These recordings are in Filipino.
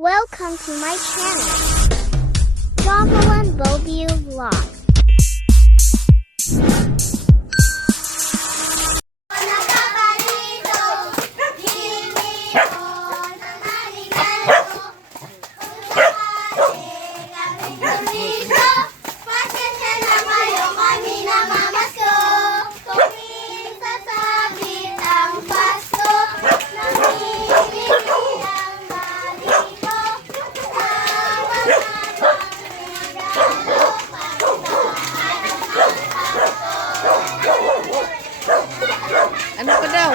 Welcome to my channel, Jovelyn Bovio Vlog. Ano pa daw?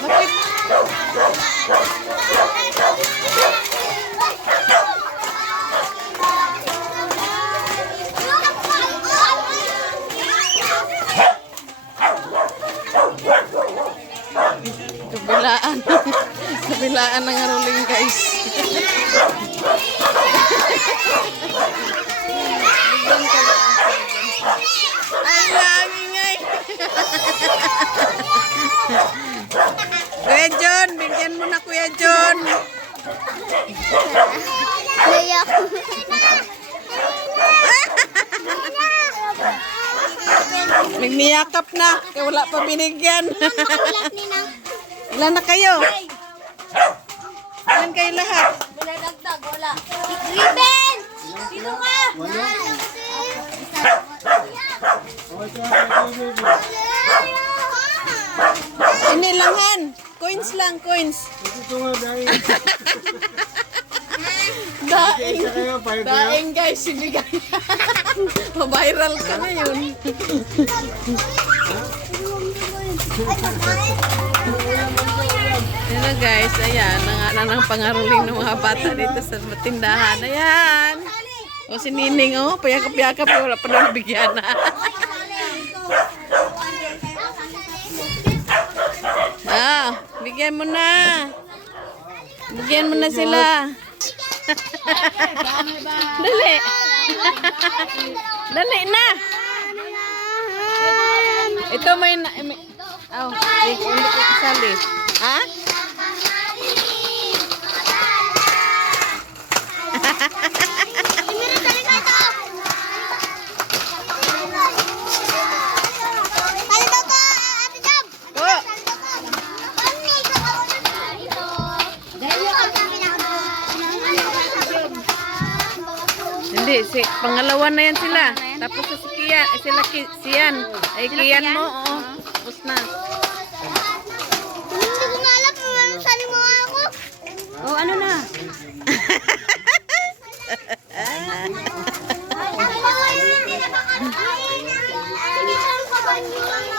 Bakit? Kabilaan. Kabilaan ng rolling, guys. Ay, ingay. Kuya John, bigyan mo na Kuya John. Nagniyakap na, kaya wala pa binigyan. Ilan na kayo? Ilan kayo lahat? Wala dagdag, wala. Ribbon! Sino ka? Inilangan. Coins lang, coins. Daing. Daing guys, hindi gaya. Pa-viral ka na yun. Ayan guys, ayan. Nangang pangaruling ng mga bata dito sa tindahan. Ayan. O si Nining, oh. Payakap-yakap. Wala pa na bigyan na. Ah, bigyan mo na. Bigyan mo na sila. Dali. Dali na. Ito may oh, ulit ko kasali. Ha? Hindi, pangalawa na yan sila. Tapos sa Kian, Sian. Ay, Kian mo, oo. Tapos na. Hindi ko nga alam kung anong sali mo ako. Oh, ano na?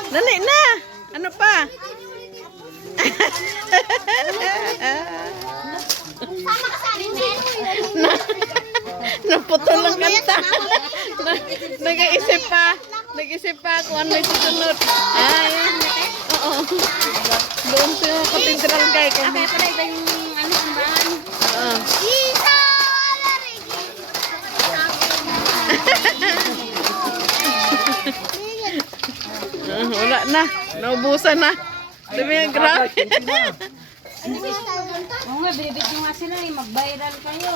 Dali na. Ano pa? Sama ka sa akin, Naputol ang kanta. Nag-iisip pa. Nag-isip pa kung ano yung susunod. Ay, oo. Doon sa katedral guy. Kaya pala iba yung ano, simbahan. Oo. Wala na. Naubusan na. Sabi nga, grabe. Oo nga, binibit nyo nga sila eh. Mag-viral kayo.